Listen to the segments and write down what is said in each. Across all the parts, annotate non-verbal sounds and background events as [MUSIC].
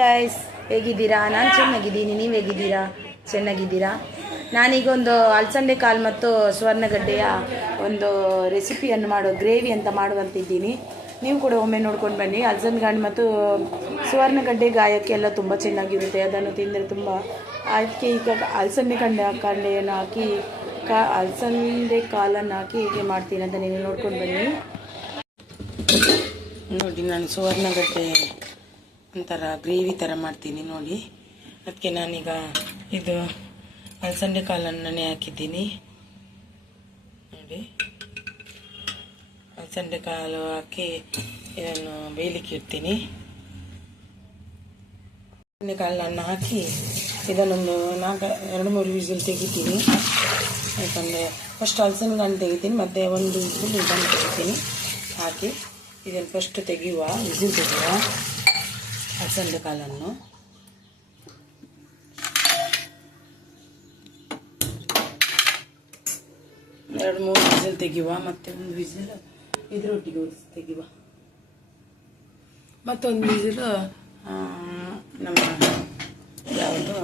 Guys ಹೇಗಿದ್ದೀರಾ? ನಾನು ಚೆನ್ನಾಗಿದ್ದೀನಿ. ನೀವು ಹೇಗಿದ್ದೀರಾ? ಚೆನ್ನಾಗಿದ್ದೀರಾ? ನಾನೀಗೊಂದು ಅಲಸಂದೆ ಕಾಲು ಮತ್ತು ಸ್ವರ್ಣಗಡ್ಡೆಯ ಒಂದು ರೆಸಿಪಿಯನ್ನು ಮಾಡೋ ಗ್ರೇವಿ ಅಂತ ಮಾಡುವಂತಿದ್ದೀನಿ. ನೀವು ಕೂಡ ಒಮ್ಮೆ ನೋಡ್ಕೊಂಡು ಬನ್ನಿ. ಅಲಸಂದೆ ಕಾಳು ಮತ್ತು ಸುವರ್ಣಗಡ್ಡೆ ಗಾಯಕ್ಕೆ ಎಲ್ಲ ತುಂಬ ಚೆನ್ನಾಗಿರುತ್ತೆ. ಅದನ್ನು ತಿಂದರೆ ತುಂಬ ಅದಕ್ಕೆ ಈಗ ಅಲಸಂದೆ ಕಂಡೆ ಕಂಡೆಯನ್ನು ಹಾಕಿ, ಕಾ ಅಲಸಂದೆ ಕಾಲನ್ನು ಹಾಕಿ ಹೀಗೆ ಮಾಡ್ತೀನಿ ಅಂತ ನೀವು ನೋಡ್ಕೊಂಡು ಬನ್ನಿ. ನೋಡಿ, ನಾನು ಸುವರ್ಣಗಡ್ಡೆ ಒಂಥರ ಗ್ರೇವಿ ಥರ ಮಾಡ್ತೀನಿ ನೋಡಿ. ಅದಕ್ಕೆ ನಾನೀಗ ಇದು ಅಲಸಂದೆ ಕಾಳನ್ನು ನೆನೆ ಹಾಕಿದ್ದೀನಿ. ನೋಡಿ. ಅಲಸಂದೆ ಕಾಳು ಹಾಕಿ ಇದನ್ನು ಬೇಯಲಿಕ್ಕೆ ಇಡ್ತೀನಿ. ಅಲಸಂದೆ ಕಾಳನ್ನು ಹಾಕಿ ಇದನ್ನೊಂದು ನಾಲ್ಕು, ಎರಡು, ಮೂರು ವಿಸಿಲ್ ತೆಗಿತೀನಿ. ಯಾಕಂದರೆ ಫಸ್ಟ್ ಅಲಸಂದೆ ಕಾಳು ತೆಗಿತೀನಿ, ಮತ್ತು ಒಂದು ವಿಸಿಲ್ ಇದನ್ನು ತೆಗಿತೀನಿ. ಹಾಕಿ ಇದನ್ನು ಫಸ್ಟ್ ತೆಗೆಯುವ, ವಿಸಿಲ್ ತೆಗೆಯುವ. ಅಲಸಂದೆ ಕಾಳನ್ನು ಎರಡು ಮೂರು ವಿಸಿಲ್ ತೆಗೆಯುವ, ಮತ್ತೆ ಒಂದು ವಿಸಿಲ್ ಇದರೊಟ್ಟಿಗೆ ತೆಗೆಯುವ. ಮತ್ತೊಂದು ವಿಸಿಲ್ ನಮ್ಮ ಯಾವುದು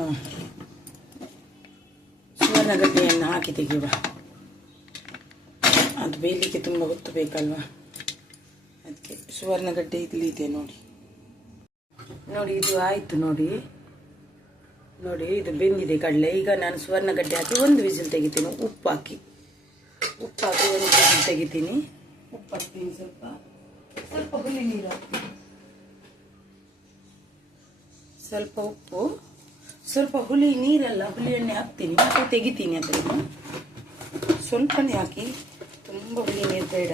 ಸುವರ್ಣಗಡ್ಡೆಯನ್ನು ಹಾಕಿ ತೆಗೆಯುವ. ಅದು ಬೇಯಲಿಕ್ಕೆ ತುಂಬ ಹೊತ್ತು ಬೇಕಲ್ವ? ಅದಕ್ಕೆ ಸುವರ್ಣಗಡ್ಡೆ ಇಲ್ಲಿ ಇದೆ ನೋಡಿ. ನೋಡಿ, ಇದು ಆಯಿತು ನೋಡಿ. ನೋಡಿ, ಇದು ಬೆಂದಿದೆ ಕಡಲೆ. ಈಗ ನಾನು ಸುವರ್ಣಗಡ್ಡೆ ಹಾಕಿ ಒಂದು ವಿಸಿಲ್ ತೆಗಿತೀನಿ. ಉಪ್ಪು ಹಾಕಿ. ಉಪ್ಪು ಹಾಕಿ ಒಂದು ವಿಸಿಲ್ ತೆಗಿತೀನಿ. ಉಪ್ಪು ಹಾಕ್ತೀನಿ ಸ್ವಲ್ಪ. ಸ್ವಲ್ಪ ಹುಳಿ ನೀರು ಹಾಕ್ತೀನಿ. ಸ್ವಲ್ಪ ಉಪ್ಪು. ಸ್ವಲ್ಪ ಹುಳಿ ನೀರಲ್ಲ ಹುಲಿ ಎಣ್ಣೆ ಹಾಕ್ತೀನಿ. ಮತ್ತೆ ತೆಗಿತೀನಿ ಅದನ್ನು. ಸ್ವಲ್ಪನೇ ಹಾಕಿ. ತುಂಬ ಹುಲಿ ನೀರು ಬೇಡ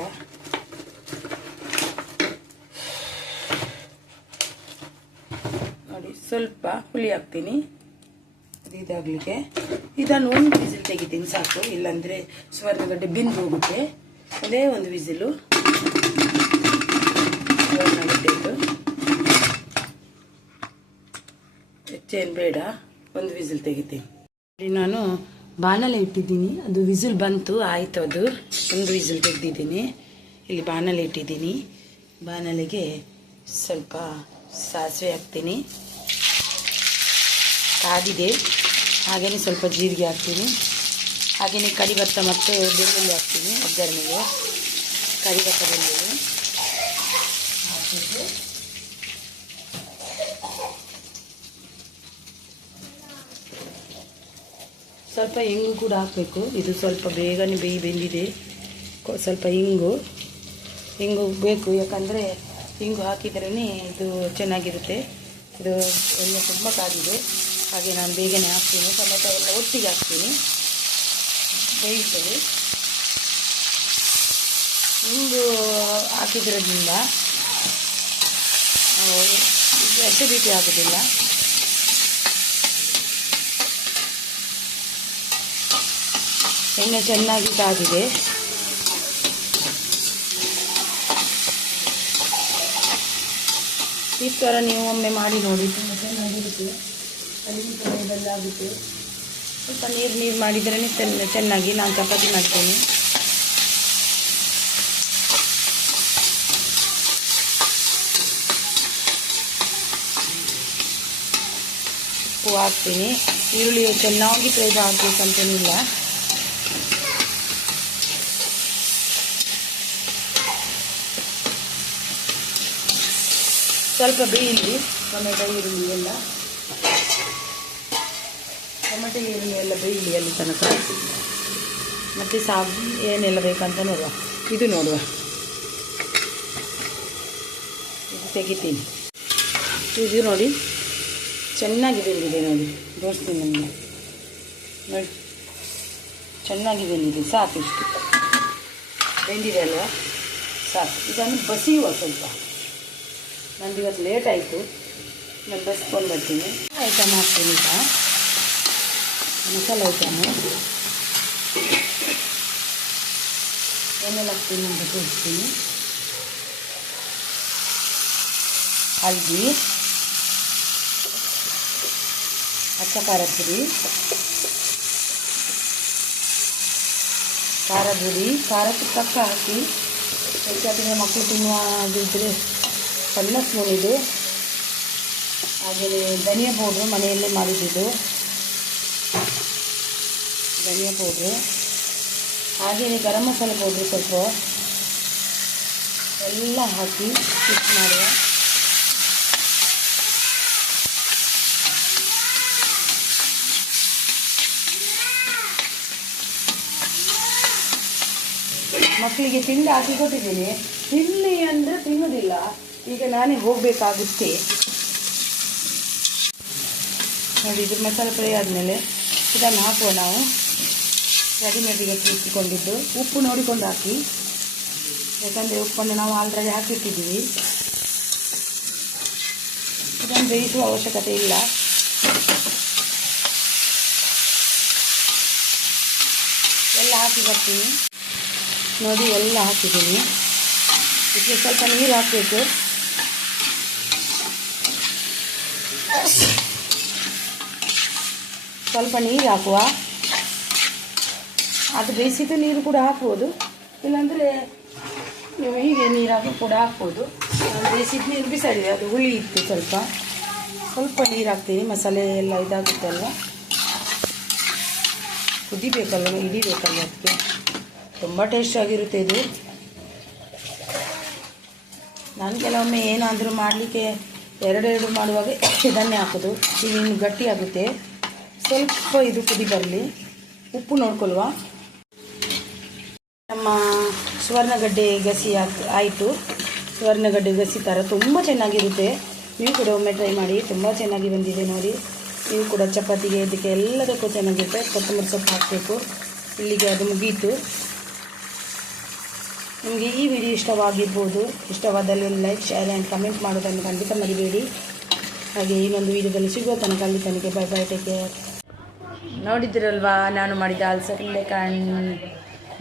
ನೋಡಿ ಸ್ವಲ್ಪ ಹುಳಿ ಹಾಕ್ತೀನಿ. ಇದಾಗಲಿಕ್ಕೆ. ಇದನ್ನು ಒಂದು ವಿಸಿಲ್ ತೆಗಿತೀನಿ ಸಾಕು. ಇಲ್ಲಾಂದರೆ ಸುವರ್ಣಗಡ್ಡೆ ಬಿಂದು ಹೋಗುತ್ತೆ. ಅದೇ ಒಂದು ವಿಸಿಲು. ಸುವರ್ಣಗಡ್ಡೆದು ಹೆಚ್ಚೇನು ಬೇಡ. ಒಂದು ವಿಸಿಲ್ ತೆಗಿತೀನಿ. ನಾನು ಬಾಣಲೆ ಇಟ್ಟಿದ್ದೀನಿ. ಅದು ವಿಸಿಲ್ ಬಂತು, ಆಯಿತು ಅದು. ಒಂದು ವಿಸಿಲ್ ತೆಗೆದಿದ್ದೀನಿ. ಇಲ್ಲಿ ಬಾಣಲೆ ಇಟ್ಟಿದ್ದೀನಿ. ಬಾಣಲೆಗೆ ಸ್ವಲ್ಪ ಸಾಸಿವೆ ಹಾಕ್ತೀನಿ. ಕಾದಿದೆ ಹಾಗೆಯೇ ಸ್ವಲ್ಪ ಜೀರಿಗೆ ಹಾಕ್ತೀನಿ. ಹಾಗೆಯೇ ಕರಿಬತ್ತ ಮತ್ತು ಬೆಳ್ಳುಳ್ಳಿ ಹಾಕ್ತೀನಿ ಒಗ್ಗರಣೆಗೆ. ಕರಿಭತ್ತ ಬೆಳ್ಳುಳ್ಳಿ. ಹಾಕಿದ್ದು ಸ್ವಲ್ಪ ಇಂಗು ಕೂಡ ಹಾಕಬೇಕು. ಇದು ಸ್ವಲ್ಪ ಬೇಗನೆ ಬೇಯಿ ಬೆಂದಿದೆ. ಸ್ವಲ್ಪ ಇಂಗು. ಇಂಗು ಬೇಕು, ಯಾಕಂದರೆ ಇಂಗು ಹಾಕಿದ್ರೇ ಇದು ಚೆನ್ನಾಗಿರುತ್ತೆ. ಇದು ಎಣ್ಣೆ ತುಂಬ ಕಾದಿದೆ. ಹಾಗೆ ನಾನು ಬೇಗನೆ ಹಾಕ್ತೀನಿ. ಟೊಮೆಟೊ ಎಲ್ಲ ಒಟ್ಟಿಗೆ ಹಾಕ್ತೀನಿ. ಬೇಯಿಸಲು ಇಂಗು ಹಾಕಿದ್ರಿಂದ ಅಸಿಡಿಟಿ ಆಗೋದಿಲ್ಲ ಎಣ್ಣೆ ಚೆನ್ನಾಗಿ ಕಾದಿದೆ. ಈ ಥರ ನೀವು ಒಮ್ಮೆ ಮಾಡಿ ನೋಡಿ. ತುಂಬ ಚೆನ್ನಾಗಿರುತ್ತೆ. ಅಡಿಗೆ ಸಮಯದಲ್ಲಿ ಆಗುತ್ತೆ. ಸ್ವಲ್ಪ ನೀರು ನೀರು ಮಾಡಿದ್ರೇ ಚೆನ್ನ, ಚೆನ್ನಾಗಿ ನಾನು ಚಪಾತಿ ಮಾಡ್ತೇನೆ. ಉಪ್ಪು ಹಾಕ್ತೀನಿ. ಈರುಳ್ಳಿ ಚೆನ್ನಾಗಿ ಫ್ರೈ ಆಗಬೇಕಂತೇನಿಲ್ಲ ಸ್ವಲ್ಪ ಬೇಯಲಿ ಟೊಮೆಟೊ, ಈರುಳ್ಳಿ ಎಲ್ಲ. ಟೊಮೆಟೊ ಏನೆಲ್ಲ ಬೇಯಲಿ ಅಲ್ಲಿ ತನಕ? ಮತ್ತು ಸಾಬ್ ಏನೆಲ್ಲ ಬೇಕಂತ ನೋಡುವ. ಇದು ನೋಡುವ. ಇದು ತೆಗಿತೀನಿ. ಇದು ನೋಡಿ, ಚೆನ್ನಾಗಿ ಬೆಂದಿದೆ ನೋಡಿ. ತೋರಿಸ್ತೀನಿ ನಿಮಗೆ. ನೋಡಿ. ಚೆನ್ನಾಗಿ ಬೆಂದಿದೆ, ಸಾಕು ಇಷ್ಟು. ಬೆಂದಿದೆ ಅಲ್ವಾ? ಸಾಕು. ಇದನ್ನು ಬಸಿಯುವ ಸ್ವಲ್ಪ. ನಂದು ಇವತ್ತು ಲೇಟ್ ಆಯಿತು. ನಾನು ಬಸ್ಕೊಂಡು ಬರ್ತೀನಿ. ಐಟಮ್ ಹಾಕ್ತೀನಿ ಈಗ? ಮಸಾಲೆ ಐಟಮು. ಏನೆಲ್ಲ ಹಾಕ್ತೀನಿ ಅಂತ ತೋರಿಸ್ತೀನಿ ಹಲ್ದಿ ಅಚ್ಚ ಖಾರ ಪುರಿ ಖಾರ ಪುರಿ ಖಾರಕ್ಕೆ ತಕ್ಕ ಹಾಕಿ. ಹೆಚ್ಚಾಗಿ ಮಕ್ಕಳು ತಿನ್ನುವಾಗಿದ್ದರೆ ಸಣ್ಣ ಸ್ಪೂನ್ ಇದು. ಹಾಗೆಯೇ ಧನಿಯಾ ಪೌಡ್ರು ಮನೆಯಲ್ಲೇ ಮಾಡಿದ್ದು ಧನಿಯಾ ಪೌಡ್ರು ಹಾಗೆಯೇ ಗರಂ ಮಸಾಲೆ ಪೌಡ್ರು ಸ್ವಲ್ಪ. ಎಲ್ಲ ಹಾಕಿ ಮಿಕ್ಸ್ ಮಾಡುವ. ಮಕ್ಕಳಿಗೆ ತಿಂಡಿ ಹಾಕಿ ಕೊಟ್ಟಿದ್ದೀನಿ. ತಿನ್ನಿ ಅಂದರೆ ತಿನ್ನೋದಿಲ್ಲ. ಈಗ ನಾನೇ ಹೋಗಬೇಕಾಗುತ್ತೆ. ನೋಡಿ ಇದು ಮಸಾಲೆ ಫ್ರೈ ಆದಮೇಲೆ ಇದನ್ನು ಹಾಕುವ ನಾವು. ರೆಡಿಮೇಡಿಗೆ ಇಟ್ಟುಕೊಂಡಿದ್ದು. ಉಪ್ಪು ನೋಡಿಕೊಂಡು ಹಾಕಿ. ಯಾಕಂದರೆ ಉಪ್ಪನ್ನು ನಾವು ಆಲ್ರೆಡಿ ಹಾಕಿಟ್ಟಿದ್ದೀವಿ. ಇದನ್ನು ಬೇಯಿಸುವ ಅವಶ್ಯಕತೆ ಇಲ್ಲ. ಎಲ್ಲ ಹಾಕಿ ಬರ್ತೀನಿ. ನೋಡಿ, ಎಲ್ಲ ಹಾಕಿದ್ದೀನಿ. ಇದಕ್ಕೆ ಸ್ವಲ್ಪ ನೀರು ಹಾಕಬೇಕು. ಸ್ವಲ್ಪ ನೀರು ಹಾಕುವ. ಅದು ಬೇಯಿಸಿದ ನೀರು ಕೂಡ ಹಾಕ್ಬೋದು. ಇಲ್ಲಾಂದರೆ, ನೀವು ಹೀಗೆ ನೀರು ಹಾಕಿ ಕೂಡ ಹಾಕ್ಬೋದು. ಬೇಯಿಸಿದ ನೀರು ಬಿಸಾಡಿದೆ ಅದು ಹುಳಿ ಇತ್ತು ಸ್ವಲ್ಪ. ಸ್ವಲ್ಪ ನೀರು ಹಾಕ್ತೀನಿ ಮಸಾಲೆ ಎಲ್ಲ ಇದಾಗುತ್ತಲ್ವ ಕುದಿಬೇಕಲ್ವ? ಹಿಡಿಬೇಕಲ್ವ ಅದಕ್ಕೆ? ತುಂಬ ಟೇಸ್ಟ್ ಆಗಿರುತ್ತೆ ಇದು. ನಾನು ಕೆಲವೊಮ್ಮೆ ಏನಾದರೂ ಮಾಡಲಿಕ್ಕೆ ಎರಡೆರಡು ಮಾಡುವಾಗ [COUGHS] ಇದನ್ನೇ ಹಾಕೋದು. ಇದು ಗಟ್ಟಿ ಆಗುತ್ತೆ ಸ್ವಲ್ಪ ಇದು ಕುದಿ ಬರಲಿ. ಉಪ್ಪು ನೋಡ್ಕೊಳ್ವಾ? ನಮ್ಮ ಸುವರ್ಣಗಡ್ಡೆ ಗಸಿ ಆಯಿತು. ಸುವರ್ಣಗಡ್ಡೆ ಗಸಿ ಥರ ತುಂಬ ಚೆನ್ನಾಗಿರುತ್ತೆ. ನೀವು ಕೂಡ ಒಮ್ಮೆ ಟ್ರೈ ಮಾಡಿ, ತುಂಬ ಚೆನ್ನಾಗಿ ಬಂದಿದೆ ನೋಡಿ. ನೀವು ಕೂಡ ಚಪಾತಿಗೆ, ಇದಕ್ಕೆ ಎಲ್ಲದಕ್ಕೂ ಚೆನ್ನಾಗಿರುತ್ತೆ. ಕೊತ್ತಂಬರಿ ಸೊಪ್ಪು ಹಾಕಬೇಕು. ಇಲ್ಲಿಗೆ ಅದು ಮುಗೀತು. ನಿಮಗೆ ಈ ವಿಡಿಯೋ ಇಷ್ಟವಾಗಿರ್ಬೋದು. ಇಷ್ಟವಾದಲ್ಲಿ ಒಂದು ಲೈಕ್ ಶೇರ್ ಆ್ಯಂಡ್ ಕಮೆಂಟ್ ಮಾಡೋದನ್ನು ಖಂಡಿತ ಮರಿಬೇಡಿ. ಹಾಗೆ ಇನ್ನೊಂದು ವಿಡಿಯೋದಲ್ಲಿ ಸಿಗುವ ತನಕ ಅಲ್ಲಿ ತನಕ ಬೈ ಬೈ ಟೇಕ್ ಕೇರ್ ನೋಡಿದ್ರಲ್ವಾ? ನಾನು ಮಾಡಿದ ಅಲಸಂದೆ ಕಾಳು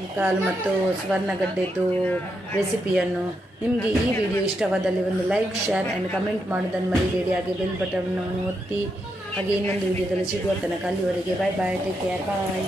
ಕಾಳು ಮತ್ತು ಸುವರ್ಣಗಡ್ಡೆದು ರೆಸಿಪಿಯನ್ನು ನಿಮಗೆ ಈ ವಿಡಿಯೋ ಇಷ್ಟವಾದಲ್ಲಿ ಒಂದು ಲೈಕ್ ಶೇರ್ ಆ್ಯಂಡ್ ಕಮೆಂಟ್ ಮಾಡೋದನ್ನು ಮರಿಬೇಡಿ. ಹಾಗೆ ಬೆಲ್ ಬಟನ್ನು ಒತ್ತಿ ಹಾಗೆ ಇನ್ನೊಂದು ವಿಡಿಯೋದಲ್ಲಿ ಸಿಗುವ ತನಕ ಅಲ್ಲಿವರೆಗೆ ಬಾಯ್ ಬಾಯ್ ಟೇಕ್ ಕೇರ್ ಬಾಯ್